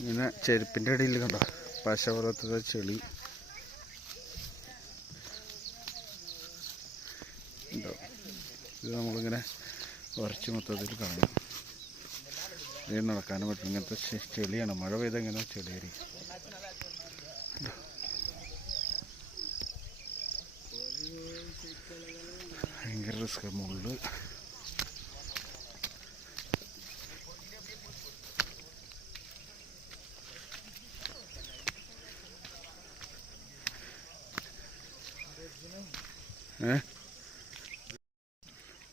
ഇങ്ങനെ ചെരുപ്പിൻ്റെ അടിയിൽ കണ്ടോ പശ പോലത്തെ ചെളി ഉണ്ടോ. ഇത് നമ്മളിങ്ങനെ ഉറച്ച് മൊത്തത്തിൽ കാണും. ഇത് നടക്കാനും പറ്റും. ഇങ്ങനത്തെ ചെളിയാണ്. മഴ പെയ്ത ഇങ്ങനെ ചെളിയായിരിക്കും. ഭയങ്കര റിസ്ക്. മുള്ള്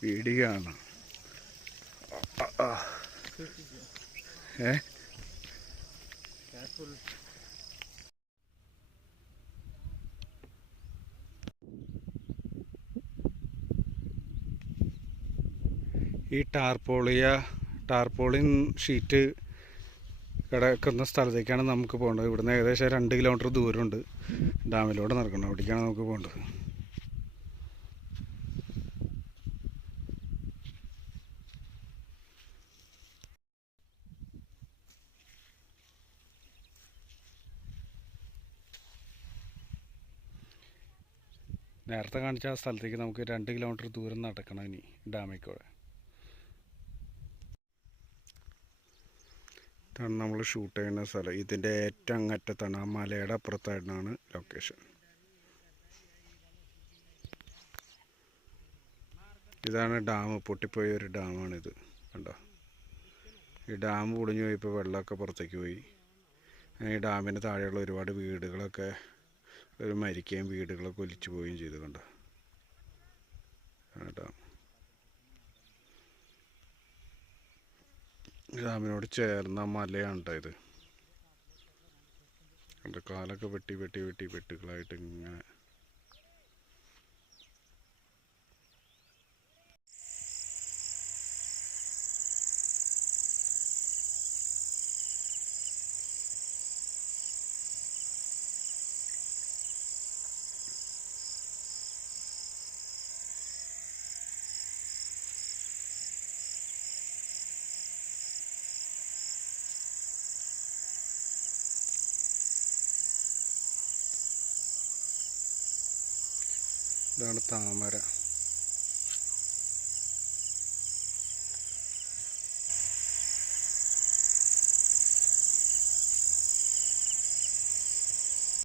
വീഡിയോ ആണ്. ഈ ടാർപോളിൻ ഷീറ്റ് കിടക്കുന്ന സ്ഥലത്തേക്കാണ് നമുക്ക് പോകേണ്ടത്. ഇവിടുന്ന് ഏകദേശം 2 കിലോമീറ്റർ ദൂരമുണ്ട്. ഡാമിലൂടെ നടക്കണം. അവിടേക്കാണ് നമുക്ക് പോകേണ്ടത്. നേരത്തെ കാണിച്ച ആ സ്ഥലത്തേക്ക് നമുക്ക് 2 കിലോമീറ്റർ ദൂരം നടക്കണം ഇനി ഡാമിൽ. ഇതാണ് നമ്മൾ ഷൂട്ട് ചെയ്യുന്ന സ്ഥലം. ഇതിൻ്റെ ഏറ്റവും അങ്ങറ്റത്താണ്, ആ മലയുടെ അപ്പുറത്തായിട്ടാണ് ലൊക്കേഷൻ. ഇതാണ് ഡാം. പൊട്ടിപ്പോയ ഒരു ഡാമാണിത്. കണ്ടോ, ഈ ഡാം പൊളിഞ്ഞു പോയപ്പോൾ വെള്ളമൊക്കെ പുറത്തേക്ക് പോയി. ഈ ഡാമിന് താഴെയുള്ള ഒരുപാട് വീടുകളൊക്കെ മരിക്കുകയും വീടുകളൊക്കെ ഒലിച്ചു പോവുകയും ചെയ്തു. കണ്ടോ ഡാം. ഡാമിനോട് ചേർന്ന മലയാണ് കേട്ടോ ഇത്. എൻ്റെ കാലൊക്കെ വെട്ടുകളായിട്ട് ഇങ്ങനെ. ഇതാണ് താമര.